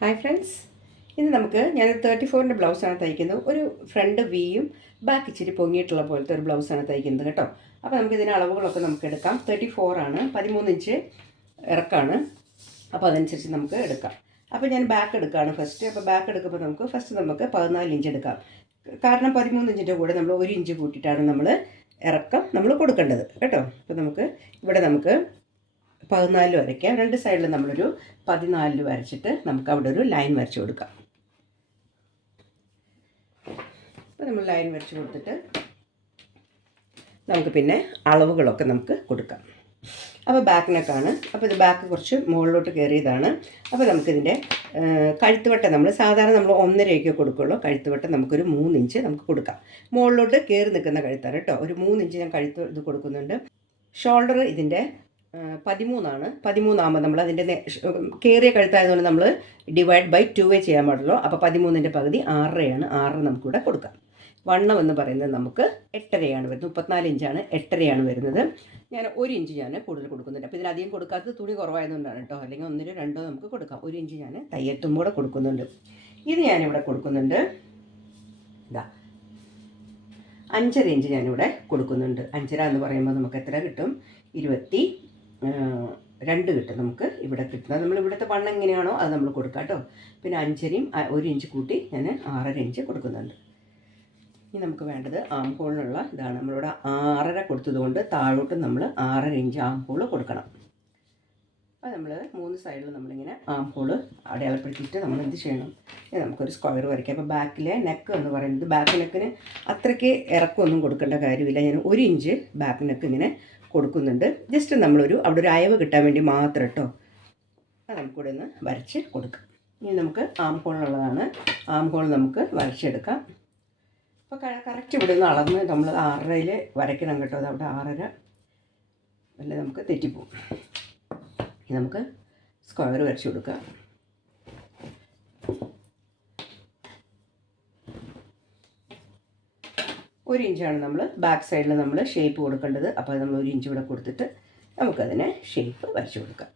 Hi friends, ഇന്ന് നമുക്ക് ഞാൻ 34ൻ്റെ ബ്ലൗസാണ് തയ്ക്കുന്നത്. ഒരു ഫ്രണ്ട് വിയും ബാക്ക് ഇച്ചിരി പൊങ്ങിയിട്ടുള്ള പോലത്തെ ഒരു ബ്ലൗസാണ് തയ്ക്കുന്നത് കേട്ടോ. അപ്പോൾ നമുക്ക് ഇതിന് അളവുകളൊക്കെ നമുക്ക് എടുക്കാം. 34 ആണ്, 13 ഇഞ്ച് ഇറക്കാണ്. അപ്പോൾ അതനുസരിച്ച് നമുക്ക് എടുക്കാം. അപ്പോൾ ഞാൻ ബാക്ക് എടുക്കുകയാണ് ഫസ്റ്റ്. അപ്പോൾ ബാക്ക് എടുക്കുമ്പോൾ നമുക്ക് 14 ഇഞ്ച് എടുക്കാം. കാരണം 13 ഇഞ്ചിൻ്റെ കൂടെ നമ്മൾ 1 ഇഞ്ച് കൂട്ടിയിട്ടാണ് നമ്മൾ ഇറക്കം നമ്മൾ കൊടുക്കേണ്ടത് കേട്ടോ. അപ്പോൾ നമുക്ക് 14 വരയ്ക്കാം. രണ്ട് സൈഡിൽ നമ്മളൊരു 14 വരച്ചിട്ട് നമുക്ക് അവിടെ ഒരു ലൈൻ വരച്ച് കൊടുക്കാം. അപ്പോൾ നമ്മൾ ലൈൻ വരച്ച് കൊടുത്തിട്ട് നമുക്ക് പിന്നെ അളവുകളൊക്കെ നമുക്ക് കൊടുക്കാം. അപ്പോൾ ബാക്ക് നെക്കാണ്. അപ്പോൾ ഇത് ബാക്ക് കുറച്ച് മുകളിലോട്ട് കയറിയതാണ്. അപ്പോൾ നമുക്കിതിൻ്റെ കഴുത്തുവട്ടം നമ്മൾ സാധാരണ നമ്മൾ 1.5 കൊടുക്കുള്ളൂ. കഴുത്തുവട്ടം നമുക്കൊരു 3 ഇഞ്ച് നമുക്ക് കൊടുക്കാം. മുകളിലോട്ട് കയറി നിൽക്കുന്ന കഴുത്താണ് കേട്ടോ. ഒരു 3 ഇഞ്ച് ഞാൻ ഇത് കൊടുക്കുന്നുണ്ട്. ഷോൾഡർ ഇതിൻ്റെ 13 13 നമ്മൾ അതിൻ്റെ കയറിയ കഴുത്തായതുകൊണ്ട് നമ്മൾ ഡിവൈഡ് ബൈ 2 ചെയ്യാൻ പാടുള്ളൂ. അപ്പോൾ 13ൻ്റെ പകുതി 6.5 6 നമുക്കിവിടെ കൊടുക്കാം. വണ്ണം എന്ന് പറയുന്നത് നമുക്ക് 8.5 വരുന്നത്. 34 ഇഞ്ചാണ്, 8.5 വരുന്നത്. ഞാൻ 1 ഇഞ്ച് ഞാൻ കൂടുതൽ കൊടുക്കുന്നുണ്ട്. അപ്പോൾ ഇതിലധികം കൊടുക്കാത്തത് തുണി കുറവായതുകൊണ്ടാണ് കേട്ടോ. അല്ലെങ്കിൽ 1 2 നമുക്ക് കൊടുക്കാം. 1 ഇഞ്ച് ഞാൻ തയ്യത്തും കൂടെ കൊടുക്കുന്നുണ്ട്. ഇത് ഞാനിവിടെ കൊടുക്കുന്നുണ്ട്. ഇതാ 5.5 ഇഞ്ച് ഞാനിവിടെ കൊടുക്കുന്നുണ്ട്. 5.5 എന്ന് പറയുമ്പോൾ നമുക്ക് എത്ര കിട്ടും? 22 കിട്ടും നമുക്ക് ഇവിടെ കിട്ടുന്നത്. നമ്മൾ ഇവിടുത്തെ വണ്ണം എങ്ങനെയാണോ അത് നമ്മൾ കൊടുക്കാം കേട്ടോ. പിന്നെ 5.5യും 1 ഇഞ്ച് കൂട്ടി ഞാൻ 6.5 ഇഞ്ച് കൊടുക്കുന്നുണ്ട്. ഇനി നമുക്ക് വേണ്ടത് ആം ഹോളിനുള്ള ഇതാണ്. നമ്മളിവിടെ 6.5 കൊടുത്തതുകൊണ്ട് താഴോട്ട് നമ്മൾ 6.5 ഇഞ്ച് ആം ഹോൾ കൊടുക്കണം. അപ്പോൾ നമ്മൾ 3 സൈഡിൽ നമ്മളിങ്ങനെ ആം ഹോൾ അടയാളപ്പെടുത്തിയിട്ട് നമ്മൾ എന്ത് ചെയ്യണം? നമുക്കൊരു സ്ക്വയർ വരയ്ക്കാം. അപ്പോൾ ബാക്കിലെ നെക്ക് എന്ന് പറയുന്നത് ബാക്ക് നെക്കിന് അത്രയ്ക്ക് ഇറക്കമൊന്നും കൊടുക്കേണ്ട കാര്യമില്ല. ഞാൻ 1 ഇഞ്ച് ബാക്ക് നെക്ക് ഇങ്ങനെ കൊടുക്കുന്നുണ്ട്. ജസ്റ്റ് അവിടെ ഒരു അയവ് കിട്ടാൻ വേണ്ടി മാത്രം കേട്ടോ. അത് നമുക്കിവിടെ ഒന്ന് വരച്ച് കൊടുക്കാം. ഇനി നമുക്ക് ആം ഹോളിനുള്ളതാണ്. ആം ഹോൾ നമുക്ക് വരച്ചെടുക്കാം. അപ്പോൾ കറക്റ്റ് ഇവിടെ നിന്ന് അളന്ന് നമ്മൾ 6.5 വരയ്ക്കണം കേട്ടോ. അത് അവിടെ 6.5 അല്ല, നമുക്ക് തെറ്റിപ്പോവും. ഇനി നമുക്ക് സ്ക്വയർ വരച്ച് കൊടുക്കാം. ഒരു ഇഞ്ചാണ് നമ്മൾ ബാക്ക് സൈഡിൽ നമ്മൾ ഷേപ്പ് കൊടുക്കേണ്ടത്. അപ്പോൾ അത് നമ്മൾ 1 ഇഞ്ച് ഇവിടെ കൊടുത്തിട്ട് നമുക്കതിനെ ഷേപ്പ് വരച്ച് കൊടുക്കാം.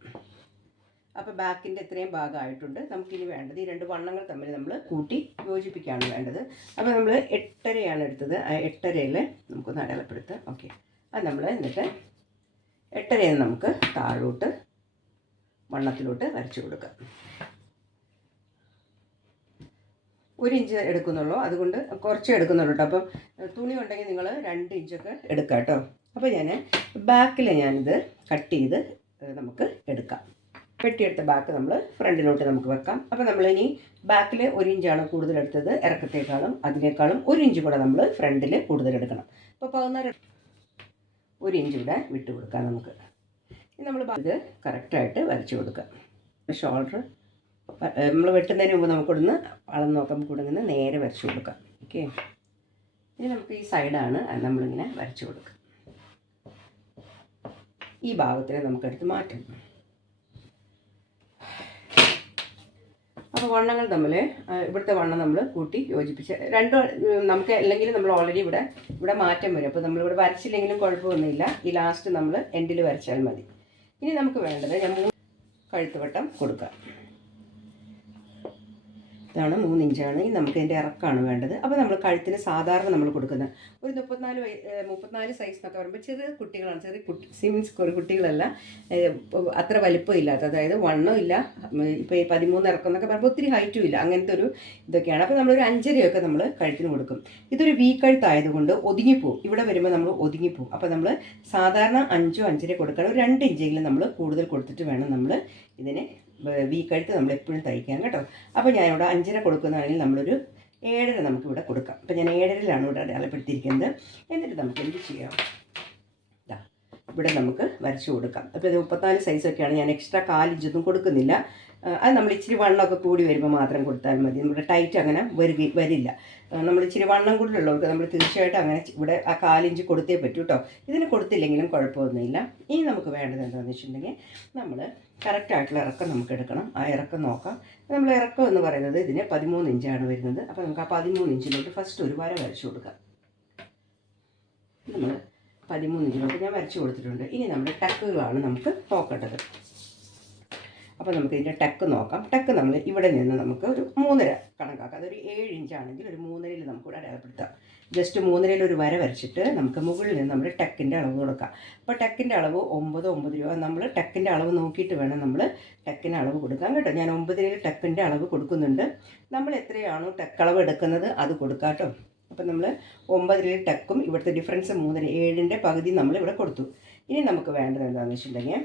അപ്പോൾ ബാക്കിൻ്റെ ഇത്രയും ഭാഗമായിട്ടുണ്ട്. നമുക്കിനി വേണ്ടത് ഈ 2 വണ്ണങ്ങൾ തമ്മിൽ നമ്മൾ കൂട്ടി യോജിപ്പിക്കുകയാണ് വേണ്ടത്. അപ്പോൾ നമ്മൾ 8.5 എടുത്തത്. 8.5യിൽ നമുക്കൊന്ന് അടയാളപ്പെടുത്താം. ഓക്കെ, അത് നമ്മൾ എന്നിട്ട് 8.5 നമുക്ക് താഴോട്ട് വണ്ണത്തിലോട്ട് വരച്ച് കൊടുക്കാം. 1 ഇഞ്ച് എടുക്കുന്നുള്ളൂ, അതുകൊണ്ട് കുറച്ച് എടുക്കുന്നുള്ളൂ കേട്ടോ. അപ്പം തുണി ഉണ്ടെങ്കിൽ നിങ്ങൾ 2 ഇഞ്ചൊക്കെ എടുക്കാം കേട്ടോ. അപ്പോൾ ഞാൻ ബാക്കിൽ ഞാനിത് കട്ട് ചെയ്ത് നമുക്ക് എടുക്കാം. വെട്ടിയെടുത്ത ബാക്ക് നമ്മൾ ഫ്രണ്ടിലോട്ട് നമുക്ക് വെക്കാം. അപ്പോൾ നമ്മളിനി ബാക്കിൽ 1 ഇഞ്ചാണ് കൂടുതൽ എടുത്തത് ഇറക്കത്തേക്കാളും. അതിനേക്കാളും 1 ഇഞ്ച് കൂടെ നമ്മൾ ഫ്രണ്ടിൽ കൂടുതൽ എടുക്കണം. അപ്പോൾ 1 ഇഞ്ച് ഇവിടെ വിട്ട് കൊടുക്കാം നമുക്ക്. ഇനി നമ്മൾ ഇത് കറക്റ്റായിട്ട് വരച്ച് കൊടുക്കാം. ഷോൾഡർ നമ്മൾ വെട്ടുന്നതിന് മുമ്പ് നമുക്കിവിടുന്ന് അളന്ന് നോക്കുമ്പോൾ കൂടെ ഇങ്ങനെ നേരെ വരച്ച് കൊടുക്കാം. ഓക്കെ, ഇനി നമുക്ക് ഈ സൈഡാണ് നമ്മളിങ്ങനെ വരച്ച് കൊടുക്കുക. ഈ ഭാഗത്തിന് നമുക്കെടുത്ത് മാറ്റാം. അപ്പോൾ വണ്ണങ്ങൾ തമ്മിൽ ഇവിടുത്തെ വണ്ണം നമ്മൾ കൂട്ടി യോജിപ്പിച്ച് നമുക്ക് അല്ലെങ്കിൽ നമ്മൾ ഓൾറെഡി ഇവിടെ മാറ്റം വരും. അപ്പോൾ നമ്മളിവിടെ വരച്ചില്ലെങ്കിലും കുഴപ്പമൊന്നുമില്ല. ഈ ലാസ്റ്റ് നമ്മൾ എൻഡിൽ വരച്ചാൽ മതി. ഇനി നമുക്ക് വേണ്ടത് ഞാൻ 3 കഴുത്തുവട്ടം കൊടുക്കാം. ഇതാണ് 3 ഇഞ്ചാണ്. നമുക്ക് ഇതിൻ്റെ ഇറക്കമാണ് വേണ്ടത്. അപ്പോൾ നമ്മൾ കഴുത്തിന് സാധാരണ നമ്മൾ കൊടുക്കുന്നത് ഒരു 34 സൈസ് എന്നൊക്കെ പറയുമ്പോൾ ചെറിയ കുട്ടികളാണ്. മീൻസ് കുട്ടികളല്ല, അത്ര വലിപ്പമില്ലാത്ത, അതായത് വണ്ണം ഇല്ല. ഇപ്പോൾ ഈ 13 ഇറക്കം എന്നൊക്കെ പറയുമ്പോൾ ഒത്തിരി ഹൈറ്റും ഇല്ല, അങ്ങനത്തെ ഒരു ഇതൊക്കെയാണ്. അപ്പോൾ നമ്മളൊരു 5.5 നമ്മൾ കഴുത്തിന് കൊടുക്കും. ഇതൊരു വി കഴുത്തായതുകൊണ്ട് ഒതുങ്ങിപ്പോവും. ഇവിടെ വരുമ്പോൾ നമ്മൾ ഒതുങ്ങിപ്പോവും. അപ്പോൾ നമ്മൾ സാധാരണ 5 5.5 കൊടുക്കണം. ഒരു 2 ഇഞ്ചെങ്കിലും നമ്മൾ കൂടുതൽ കൊടുത്തിട്ട് വേണം നമ്മൾ ഇതിനെ വി കഴുത്ത് നമ്മൾ എപ്പോഴും തയ്ക്കാൻ കേട്ടോ. അപ്പോൾ ഞാനിവിടെ 5.5 കൊടുക്കുന്നതാണെങ്കിൽ നമ്മളൊരു 7.5 നമുക്കിവിടെ കൊടുക്കാം. അപ്പോൾ ഞാൻ 7.5ലാണ് ഇവിടെ അടയാളപ്പെടുത്തിയിരിക്കുന്നത്. എന്നിട്ട് നമുക്ക് എന്ത് ചെയ്യാം? ഇവിടെ നമുക്ക് വരച്ച് കൊടുക്കാം. അപ്പോൾ ഇത് 34 സൈസൊക്കെയാണ്. ഞാൻ എക്സ്ട്രാ 4 ഇഞ്ചൊന്നും കൊടുക്കുന്നില്ല. അത് നമ്മൾ ഇച്ചിരി വണ്ണമൊക്കെ കൂടി വരുമ്പോൾ മാത്രം കൊടുത്താൽ മതി. നമ്മുടെ ടൈറ്റ് അങ്ങനെ വരില്ല. നമ്മൾ ഇച്ചിരി വണ്ണം കൂടുതലുള്ളവർക്ക് നമ്മൾ തീർച്ചയായിട്ടും അങ്ങനെ ഇവിടെ ആ 4 ഇഞ്ച് കൊടുത്തേ പറ്റൂ കേട്ടോ. ഇതിന് കൊടുത്തില്ലെങ്കിലും കുഴപ്പമൊന്നുമില്ല. ഇനി നമുക്ക് വേണ്ടത് എന്താണെന്ന് വെച്ചിട്ടുണ്ടെങ്കിൽ നമ്മൾ കറക്റ്റായിട്ടുള്ള ഇറക്കം നമുക്ക് എടുക്കണം. ആ ഇറക്കം നോക്കാം. നമ്മൾ ഇറക്കം എന്ന് പറയുന്നത് ഇതിന് 13 ഇഞ്ചാണ് വരുന്നത്. അപ്പോൾ നമുക്ക് ആ 13 ഇഞ്ചിലോട്ട് ഫസ്റ്റ് ഒരു വര വരച്ച് കൊടുക്കാം. നമ്മൾ 13 ഇഞ്ചിലോട്ട് ഞാൻ വരച്ച് കൊടുത്തിട്ടുണ്ട്. ഇനി നമ്മുടെ ടക്കുകളാണ് നമുക്ക് നോക്കേണ്ടത്. അപ്പോൾ നമുക്ക് ഇതിൻ്റെ ടക്ക് നോക്കാം. ടക്ക് നമ്മൾ ഇവിടെ നിന്ന് നമുക്ക് ഒരു 3.5 കണക്കാക്കാം. അതൊരു 7 ഇഞ്ചാണെങ്കിൽ ഒരു 3.5 നമുക്കിവിടെ അടയാളപ്പെടുത്താം. ജസ്റ്റ് 3.5 ഒരു വര വരച്ചിട്ട് നമുക്ക് മുകളിൽ നിന്ന് നമ്മൾ ടക്കിൻ്റെ അളവ് കൊടുക്കാം. അപ്പോൾ ടക്കിൻ്റെ അളവ് 9 രൂപ. നമ്മൾ ടക്കിൻ്റെ അളവ് നോക്കിയിട്ട് വേണം നമ്മൾ ടക്കിന് അളവ് കൊടുക്കാൻ കേട്ടോ. ഞാൻ 9 ടക്കിൻ്റെ അളവ് കൊടുക്കുന്നുണ്ട്. നമ്മൾ എത്രയാണോ ടക്കളവ് എടുക്കുന്നത് അത് കൊടുക്കാം കേട്ടോ. അപ്പം നമ്മൾ 9 ടക്കും ഇവിടുത്തെ ഡിഫറൻസ് 3.5 7ൻ്റെ പകുതി നമ്മൾ ഇവിടെ കൊടുത്തു. ഇനി നമുക്ക് വേണ്ടത് എന്താണെന്ന് വെച്ചിട്ടുണ്ടെങ്കിൽ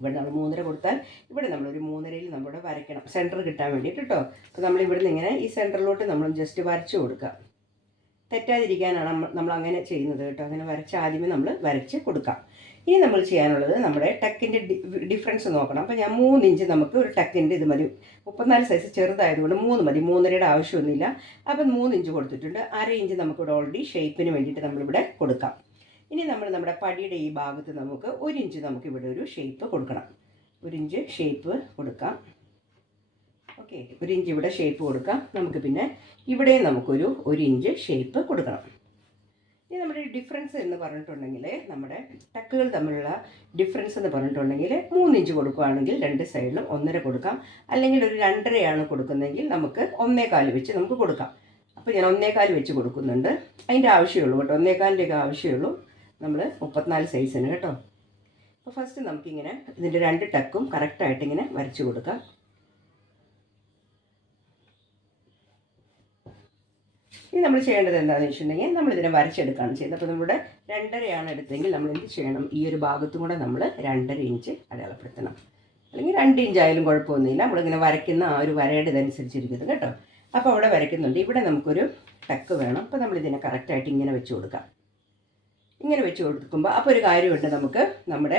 ഇവിടെ നമ്മൾ 3.5 കൊടുത്താൽ ഇവിടെ നമ്മളൊരു 3.5 നമ്മളിവിടെ വരയ്ക്കണം, സെൻറ്റർ കിട്ടാൻ വേണ്ടിയിട്ട് കേട്ടോ. അപ്പോൾ നമ്മൾ ഇവിടുന്ന് ഇങ്ങനെ ഈ സെൻറ്ററിലോട്ട് നമ്മൾ ജസ്റ്റ് വരച്ച് കൊടുക്കുക. തെറ്റാതിരിക്കാനാണ് നമ്മൾ അങ്ങനെ ചെയ്യുന്നത് കേട്ടോ. അങ്ങനെ വരച്ച് ആദ്യമേ നമ്മൾ വരച്ച് കൊടുക്കാം. ഇനി നമ്മൾ ചെയ്യാനുള്ളത് നമ്മുടെ ടക്കിൻ്റെ ഡിഫറൻസ് നോക്കണം. അപ്പോൾ ഞാൻ 3 ഇഞ്ച് നമുക്ക് ഒരു ടക്കിൻ്റെ ഇത് മതി. 34 സൈസ് ചെറുതായതുകൊണ്ട് 3 മതി, 3.5 ആവശ്യമൊന്നുമില്ല. അപ്പം 3 ഇഞ്ച് കൊടുത്തിട്ടുണ്ട്. 1/2 ഇഞ്ച് നമുക്കിവിടെ ഓൾറെഡി ഷേപ്പിന് വേണ്ടിയിട്ട് നമ്മളിവിടെ കൊടുക്കാം. ഇനി നമ്മൾ നമ്മുടെ പടിയുടെ ഈ ഭാഗത്ത് നമുക്ക് 1 ഇഞ്ച് നമുക്കിവിടെ ഒരു ഷേപ്പ് കൊടുക്കണം. 1 ഇഞ്ച് ഷേപ്പ് കൊടുക്കാം. ഓക്കെ, 1 ഇഞ്ച് ഇവിടെ ഷേപ്പ് കൊടുക്കാം. നമുക്ക് പിന്നെ ഇവിടെ നമുക്കൊരു 1 ഇഞ്ച് ഷേപ്പ് കൊടുക്കണം. ഇനി നമ്മുടെ ഡിഫറൻസ് എന്ന് പറഞ്ഞിട്ടുണ്ടെങ്കിൽ നമ്മുടെ ടക്കുകൾ തമ്മിലുള്ള ഡിഫറൻസ് എന്ന് പറഞ്ഞിട്ടുണ്ടെങ്കിൽ 3 ഇഞ്ച് കൊടുക്കുകയാണെങ്കിൽ 2 സൈഡിലും 1.5 കൊടുക്കാം. അല്ലെങ്കിൽ ഒരു 2.5 കൊടുക്കുന്നതെങ്കിൽ നമുക്ക് 1.25 വെച്ച് നമുക്ക് കൊടുക്കാം. അപ്പോൾ ഞാൻ 1.25 വെച്ച് കൊടുക്കുന്നുണ്ട്. അതിൻ്റെ ആവശ്യമുള്ളൂ കേട്ടോ, 1.25 ആവശ്യമുള്ളൂ നമ്മൾ 34 സൈസിന് കേട്ടോ. അപ്പോൾ ഫസ്റ്റ് നമുക്കിങ്ങനെ ഇതിൻ്റെ 2 ടക്കും കറക്റ്റായിട്ട് ഇങ്ങനെ വരച്ച് കൊടുക്കാം. ഇനി നമ്മൾ ചെയ്യേണ്ടത് എന്താണെന്ന് വെച്ചിട്ടുണ്ടെങ്കിൽ നമ്മളിതിനെ വരച്ചെടുക്കുകയാണ് ചെയ്യുന്നത്. അപ്പോൾ നമ്മുടെ 2.5 എടുത്തെങ്കിൽ നമ്മൾ എന്ത് ചെയ്യണം, ഈ ഒരു ഭാഗത്തും കൂടെ നമ്മൾ 2.5 ഇഞ്ച് അടയാളപ്പെടുത്തണം. അല്ലെങ്കിൽ 2 ഇഞ്ച് ആയാലും കുഴപ്പമൊന്നുമില്ല. നമ്മളിങ്ങനെ വരയ്ക്കുന്ന ആ ഒരു വരയുടെ ഇതനുസരിച്ചിരിക്കുന്നത് കേട്ടോ. അപ്പോൾ അവിടെ വരയ്ക്കുന്നുണ്ട്. ഇവിടെ നമുക്കൊരു ടക്ക് വേണം. അപ്പോൾ നമ്മളിതിനെ കറക്റ്റായിട്ട് ഇങ്ങനെ വെച്ച് കൊടുക്കാം. ഇങ്ങനെ വെച്ച് കൊടുക്കുമ്പോൾ അപ്പോൾ ഒരു കാര്യമുണ്ട്, നമുക്ക് നമ്മുടെ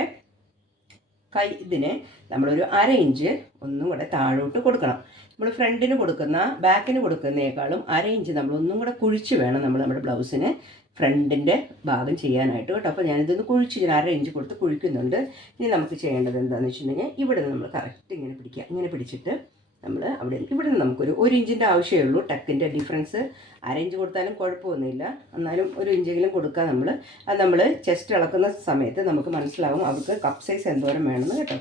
ഇതിനെ നമ്മളൊരു 1/2 ഇഞ്ച് ഒന്നും കൂടെ താഴോട്ട് കൊടുക്കണം. നമ്മൾ ഫ്രണ്ടിന് കൊടുക്കുന്ന ബാക്കിന് കൊടുക്കുന്നതിനേക്കാളും 1/2 ഇഞ്ച് നമ്മളൊന്നും കൂടെ കുഴിച്ച് വേണം നമ്മൾ നമ്മുടെ ബ്ലൗസിന് ഫ്രണ്ടിൻ്റെ ഭാഗം ചെയ്യാനായിട്ട് കേട്ടോ. അപ്പോൾ ഞാനിതൊന്ന് കുഴിച്ച് 1/2 ഇഞ്ച് കൊടുത്ത് കുഴിക്കുന്നുണ്ട്. ഇനി നമുക്ക് ചെയ്യേണ്ടത് എന്താണെന്ന് വെച്ചിട്ടുണ്ടെങ്കിൽ ഇവിടെ നിന്ന് നമ്മൾ കറക്റ്റ് ഇങ്ങനെ പിടിക്കുക. ഇങ്ങനെ പിടിച്ചിട്ട് നമ്മൾ അവിടെ ഇവിടെ നിന്ന് നമുക്കൊരു 1 ഇഞ്ചിൻ്റെ ആവശ്യമേ ഉള്ളൂ. ടക്കിൻ്റെ ഡിഫറൻസ് 1/2 ഇഞ്ച് കൊടുത്താലും കുഴപ്പമൊന്നുമില്ല, എന്നാലും 1 ഇഞ്ചെങ്കിലും കൊടുക്കുക നമ്മൾ. അത് നമ്മൾ ചെസ്റ്റ് ഇളക്കുന്ന സമയത്ത് നമുക്ക് മനസ്സിലാവും അവർക്ക് കപ്പ് സൈസ് എന്തോരം വേണമെന്ന് കേട്ടോ.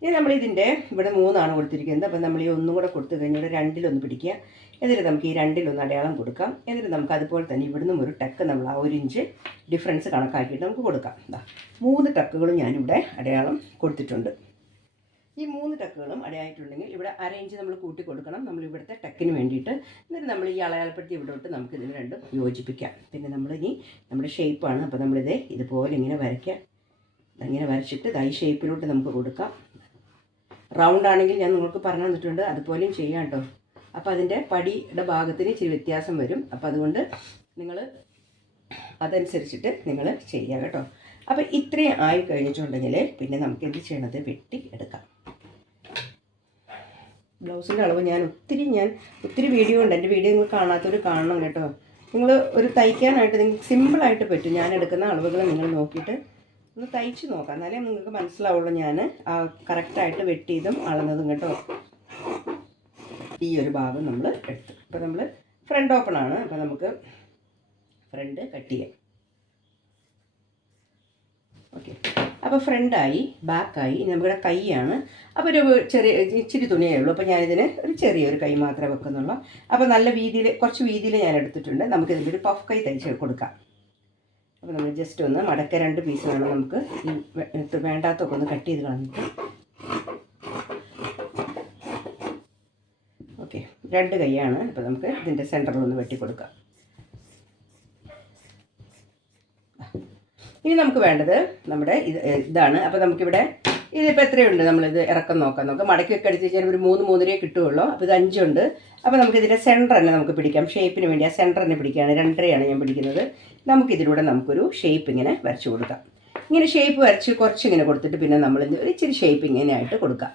ഇനി നമ്മളിതിൻ്റെ ഇവിടെ 3 കൊടുത്തിരിക്കുന്നത്. അപ്പോൾ നമ്മൾ ഈ 1 കൂടെ കൊടുത്തു കഴിഞ്ഞാൽ ഇവിടെ 2-1 പിടിക്കുക. എന്നിട്ട് നമുക്ക് ഈ 2-1 അടയാളം കൊടുക്കാം. എന്നിട്ട് നമുക്ക് അതുപോലെ തന്നെ ഇവിടുന്ന് ഒരു ടക്ക് നമ്മൾ ആ 1 ഇഞ്ച് ഡിഫറൻസ് കണക്കാക്കിയിട്ട് നമുക്ക് കൊടുക്കാം. 3 ടക്കുകളും ഞാനിവിടെ അടയാളം കൊടുത്തിട്ടുണ്ട്. ഈ 3 ടക്കുകളും അടയായിട്ടുണ്ടെങ്കിൽ ഇവിടെ 1/2 ഇഞ്ച് നമ്മൾ കൂട്ടി കൊടുക്കണം നമ്മൾ ഇവിടുത്തെ ടക്കിന് വേണ്ടിയിട്ട്. എന്നിട്ട് നമ്മൾ ഈ അളയാളപ്പെടുത്തി ഇവിടോട്ട് നമുക്ക് ഇതിന് രണ്ടും യോജിപ്പിക്കാം. പിന്നെ നമ്മളിനി നമ്മുടെ ഷേപ്പാണ്. അപ്പോൾ നമ്മളിത് ഇതുപോലെ ഇങ്ങനെ വരയ്ക്കാം. ഇങ്ങനെ വരച്ചിട്ട് ഈ ഷേപ്പിലോട്ട് നമുക്ക് കൊടുക്കാം. റൗണ്ട് ആണെങ്കിൽ ഞാൻ നിങ്ങൾക്ക് പറഞ്ഞു തന്നിട്ടുണ്ട്, അതുപോലെയും ചെയ്യാം കേട്ടോ. അപ്പോൾ അതിൻ്റെ പടിയുടെ ഭാഗത്തിന് ഇച്ചിരി വ്യത്യാസം വരും. അപ്പോൾ അതുകൊണ്ട് നിങ്ങൾ അതനുസരിച്ചിട്ട് നിങ്ങൾ ചെയ്യുക കേട്ടോ. അപ്പോൾ ഇത്രയും ആയി കഴിഞ്ഞിട്ടുണ്ടെങ്കിൽ പിന്നെ നമുക്ക് എന്ത് ചെയ്യണത്, വെട്ടി എടുക്കാം. ബ്ലൗസിൻ്റെ അളവ് ഞാൻ ഒത്തിരി വീഡിയോ ഉണ്ട്. എൻ്റെ വീഡിയോ നിങ്ങൾ കാണാത്തവർ കാണണം കേട്ടോ. നിങ്ങൾ ഒരു തയ്ക്കാനായിട്ട് നിങ്ങൾക്ക് സിമ്പിളായിട്ട് പറ്റും. ഞാൻ എടുക്കുന്ന അളവുകൾ നിങ്ങൾ നോക്കിയിട്ട് ഒന്ന് തയ്ച്ച് നോക്കാം, എന്നാലേ നിങ്ങൾക്ക് മനസ്സിലാവുള്ളൂ ഞാൻ കറക്റ്റായിട്ട് വെട്ടിയതും അളന്നതും കേട്ടോ. ഈ ഒരു ഭാഗം നമ്മൾ എടുത്തു. അപ്പോൾ നമ്മൾ ഫ്രണ്ട് ഓപ്പൺ ആണ്. അപ്പോൾ നമുക്ക് ഫ്രണ്ട് കട്ട് ചെയ്യാം. ഓക്കെ, അപ്പോൾ ഫ്രണ്ടായി, ബാക്കായി. നമുക്കിവിടെ കൈയാണ്. അപ്പോൾ ഒരു ഇച്ചിരി തുണിയേ ഉള്ളൂ. അപ്പോൾ ഞാനിതിന് ഒരു ചെറിയൊരു കൈ മാത്രമേ വെക്കുന്നുള്ളൂ. അപ്പോൾ നല്ല വീതിയിൽ, കുറച്ച് വീതിയിൽ ഞാൻ എടുത്തിട്ടുണ്ട്. നമുക്കിതിൻ്റെ ഒരു പഫ് കൈ തയ്ച്ച് കൊടുക്കാം. അപ്പോൾ നമ്മൾ ജസ്റ്റ് ഒന്ന് മടക്ക 2 പീസ് വേണം നമുക്ക്. ഈ വേണ്ടാത്തൊക്കെ ഒന്ന് കട്ട് ചെയ്ത് കളഞ്ഞിട്ട് ഓക്കെ, 2 കൈയാണ്. അപ്പോൾ നമുക്ക് ഇതിൻ്റെ സെൻറ്ററിലൊന്ന് വെട്ടി കൊടുക്കാം. ഇനി നമുക്ക് വേണ്ടത് നമ്മുടെ ഇതാണ്. അപ്പോൾ നമുക്കിവിടെ ഇതിപ്പോൾ എത്രയുണ്ട്, നമ്മളിത് ഇറക്കം നോക്കാം. മടക്കിയൊക്കെ അടിച്ച് കഴിഞ്ഞാൽ ഒരു 3-3.5 കിട്ടുകയുള്ളൂ. അപ്പോൾ ഇത് 5 ഉണ്ട്. അപ്പോൾ നമുക്കിതിൻ്റെ സെൻറ്റർ തന്നെ നമുക്ക് പിടിക്കാം. ഷേപ്പിന് വേണ്ടി ആ സെൻറ്റർ തന്നെ പിടിക്കുകയാണ്. 2.5 ഞാൻ പിടിക്കുന്നത്. നമുക്കിതിലൂടെ നമുക്കൊരു ഷേപ്പ് ഇങ്ങനെ വരച്ച് കൊടുക്കാം. ഇങ്ങനെ ഷേപ്പ് വരച്ച് കുറച്ചിങ്ങനെ കൊടുത്തിട്ട് പിന്നെ നമ്മൾ ഒരു ഇച്ചിരി ഷേപ്പ് ഇങ്ങനെ ആയിട്ട് കൊടുക്കാം.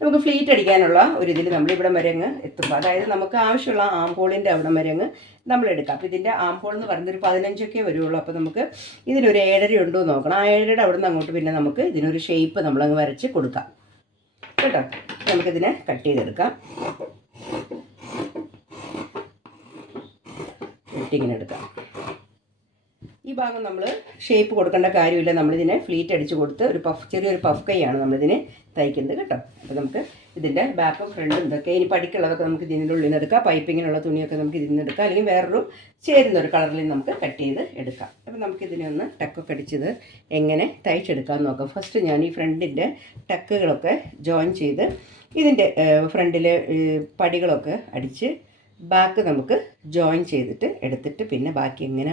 നമുക്ക് ഫ്ലീറ്റ് അടിക്കാനുള്ള ഒരു ഇതിൽ നമ്മളിവിടെ വരെ അങ്ങ് എത്തുമ്പോൾ, അതായത് നമുക്ക് ആവശ്യമുള്ള ആംപോളിൻ്റെ അവിടെ വരെ അങ്ങ് നമ്മളെടുക്കാം. അപ്പോൾ ഇതിൻ്റെ ആംപോൾ എന്ന് പറയുന്നത് ഒരു 15 വരുള്ളൂ. അപ്പോൾ നമുക്ക് ഇതിനൊരു 7.5 ഉണ്ടോ എന്ന് നോക്കണം. ആ 7.5 അവിടെ നിന്ന് അങ്ങോട്ട് പിന്നെ നമുക്ക് ഇതിനൊരു ഷേപ്പ് നമ്മളങ്ങ് വരച്ച് കൊടുക്കാം കേട്ടോ. നമുക്കിതിനെ കട്ട് ചെയ്തെടുക്കാം. വെട്ടിങ്ങനെ എടുക്കാം. ഈ ഭാഗം നമ്മൾ ഷേപ്പ് കൊടുക്കേണ്ട കാര്യമില്ല. നമ്മളിതിനെ ഫ്ലീറ്റ് അടിച്ച് കൊടുത്ത് ഒരു ചെറിയൊരു പഫ് കൈയാണ് നമ്മളിതിനെ തയ്ക്കുന്നത് കേട്ടോ. അപ്പോൾ നമുക്ക് ഇതിൻ്റെ ബാക്കും ഫ്രണ്ടും ഇതൊക്കെ ഇനി പടിക്കുള്ളതൊക്കെ നമുക്ക് ഇതിൻ്റെ ഉള്ളിൽ നിന്ന് എടുക്കാം. പൈപ്പിങ്ങിനുള്ള തുണിയൊക്കെ നമുക്ക് ഇതിൽ നിന്ന് എടുക്കാം, അല്ലെങ്കിൽ വേറൊരു ചേരുന്ന ഒരു കളറിൽ നമുക്ക് കട്ട് ചെയ്ത് എടുക്കാം. അപ്പോൾ നമുക്കിതിനെ ഒന്ന് ടക്കൊക്കെ അടിച്ചത് എങ്ങനെ തയ്ച്ചെടുക്കാമെന്ന് നോക്കാം. ഫസ്റ്റ് ഞാൻ ഈ ഫ്രണ്ടിൻ്റെ ടക്കുകളൊക്കെ ജോയിൻ ചെയ്ത് ഇതിൻ്റെ ഫ്രണ്ടിൽ പടികളൊക്കെ അടിച്ച് ബാക്ക് നമുക്ക് ജോയിൻ ചെയ്തിട്ട് എടുത്തിട്ട് പിന്നെ ബാക്കി എങ്ങനെ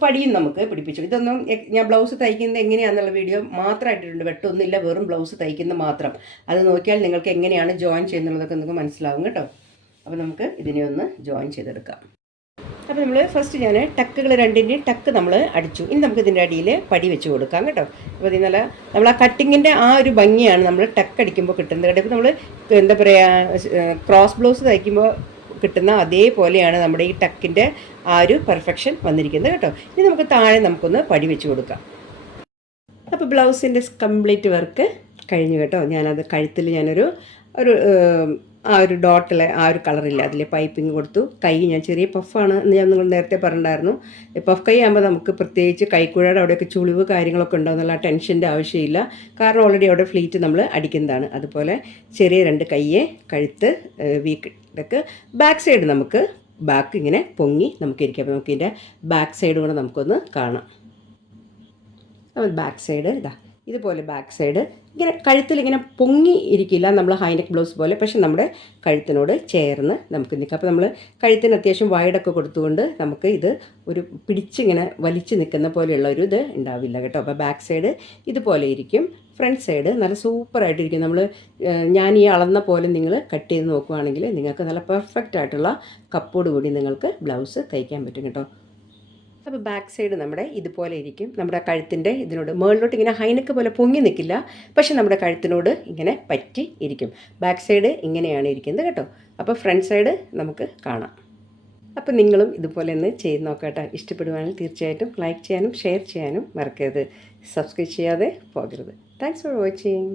പടിയും നമുക്ക് പിടിപ്പിച്ചു. ഇതൊന്നും ഞാൻ ബ്ലൗസ് തയ്ക്കുന്നത് എങ്ങനെയാണെന്നുള്ള വീഡിയോ മാത്രമായിട്ടിട്ടുണ്ട്, വെട്ടൊന്നുമില്ല, വെറും ബ്ലൗസ് തയ്ക്കുന്ന മാത്രം. അത് നോക്കിയാൽ നിങ്ങൾക്ക് എങ്ങനെയാണ് ജോയിൻ ചെയ്യുന്നുള്ളതൊക്കെ നിങ്ങൾക്ക് മനസ്സിലാവും കേട്ടോ. അപ്പോൾ നമുക്ക് ഇതിനെ ഒന്ന് ജോയിൻ ചെയ്തെടുക്കാം. അപ്പോൾ നമ്മൾ ഫസ്റ്റ് ഞാൻ ടക്കുകൾ രണ്ടിൻ്റെയും ടക്ക് നമ്മൾ അടിച്ചു. ഇനി നമുക്ക് ഇതിൻ്റെ അടിയിൽ പടി വെച്ച് കൊടുക്കാം കേട്ടോ. അപ്പോൾ ഇന്നലെ നമ്മൾ ആ കട്ടിങ്ങിൻ്റെ ആ ഒരു ഭംഗിയാണ് നമ്മൾ ടക്ക് അടിക്കുമ്പോൾ കിട്ടുന്നത് കേട്ടോ. ഇപ്പോൾ നമ്മൾ എന്താ പറയുക, ക്രോസ് ബ്ലൗസ് തയ്ക്കുമ്പോൾ കിട്ടുന്ന അതേപോലെയാണ് നമ്മുടെ ഈ ടക്കിൻ്റെ ആ ഒരു പെർഫെക്ഷൻ വന്നിരിക്കുന്നത് കേട്ടോ. ഇനി നമുക്ക് താഴെ നമുക്കൊന്ന് പടി വെച്ച് കൊടുക്കാം. അപ്പോൾ ബ്ലൗസിൻ്റെ കംപ്ലീറ്റ് വർക്ക് കഴിഞ്ഞു കേട്ടോ. ഞാനത് കഴുത്തിൽ ഞാനൊരു ആ ഒരു ഡോട്ടിലെ ആ ഒരു കളറില്ല അതിൽ പൈപ്പിങ് കൊടുത്തു. കൈ ഞാൻ ചെറിയ പഫാണ് എന്ന് ഞാൻ നിങ്ങൾ നേരത്തെ പറഞ്ഞിട്ടുണ്ടായിരുന്നു. പഫ് കൈ ആകുമ്പോൾ നമുക്ക് പ്രത്യേകിച്ച് കൈക്കുഴയുടെ അവിടെയൊക്കെ ചുളിവ് കാര്യങ്ങളൊക്കെ ഉണ്ടാകുന്നുള്ള ടെൻഷൻ്റെ ആവശ്യമില്ല, കാരണം ഓൾറെഡി അവിടെ ഫ്ലീറ്റ് നമ്മൾ അടിക്കുന്നതാണ്. അതുപോലെ ചെറിയ രണ്ട് കയ്യെ കഴുത്ത് വീക്കിലൊക്കെ ബാക്ക് സൈഡ് നമുക്ക് ബാക്ക് ഇങ്ങനെ പൊങ്ങി നമുക്കിരിക്കാം. അപ്പോൾ നമുക്ക് ഇതിൻ്റെ ബാക്ക് സൈഡ് കൂടെ നമുക്കൊന്ന് കാണാം. അപ്പോൾ ബാക്ക് സൈഡ് ഇതാ ഇതുപോലെ ബാക്ക് സൈഡ് ഇങ്ങനെ കഴുത്തിൽ ഇങ്ങനെ പൊങ്ങി ഇരിക്കില്ല നമ്മൾ ഹൈനെക്ക് ബ്ലൗസ് പോലെ, പക്ഷെ നമ്മുടെ കഴുത്തിനോട് ചേർന്ന് നമുക്ക് നിൽക്കാം. അപ്പോൾ നമ്മൾ കഴുത്തിന് അത്യാവശ്യം വൈഡൊക്കെ കൊടുത്തുകൊണ്ട് നമുക്ക് ഇത് ഒരു പിടിച്ചിങ്ങനെ വലിച്ച് നിൽക്കുന്ന പോലെയുള്ള ഒരു ഇത് ഉണ്ടാവില്ല കേട്ടോ. അപ്പോൾ ബാക്ക് സൈഡ് ഇതുപോലെ ഇരിക്കും, ഫ്രണ്ട് സൈഡ് നല്ല സൂപ്പറായിട്ടിരിക്കും. ഞാൻ ഈ അളന്ന പോലെ നിങ്ങൾ കട്ട് ചെയ്ത് നോക്കുകയാണെങ്കിൽ നിങ്ങൾക്ക് നല്ല പെർഫെക്റ്റ് ആയിട്ടുള്ള കപ്പോട് കൂടി നിങ്ങൾക്ക് ബ്ലൗസ് തയ്ക്കാൻ പറ്റും കേട്ടോ. അപ്പോൾ ബാക്ക് സൈഡ് നമ്മുടെ ഇതുപോലെ ഇരിക്കും. നമ്മുടെ കഴുത്തിൻ്റെ ഇതിനോട് മുകളിലോട്ട് ഇങ്ങനെ ഹൈനെക്ക് പോലെ പൊങ്ങി നിൽക്കില്ല, പക്ഷെ നമ്മുടെ കഴുത്തിനോട് ഇങ്ങനെ പറ്റി ഇരിക്കും. ബാക്ക് സൈഡ് ഇങ്ങനെയാണ് ഇരിക്കുന്നത് കേട്ടോ. അപ്പോൾ ഫ്രണ്ട് സൈഡ് നമുക്ക് കാണാം. അപ്പോൾ നിങ്ങളും ഇതുപോലെ ഒന്ന് ചെയ്ത് നോക്കട്ടെ. ഇഷ്ടപ്പെടുവാണെങ്കിൽ തീർച്ചയായിട്ടും ലൈക്ക് ചെയ്യാനും ഷെയർ ചെയ്യാനും മറക്കരുത്. സബ്സ്ക്രൈബ് ചെയ്യാതെ പോകരുത്. Thanks for watching.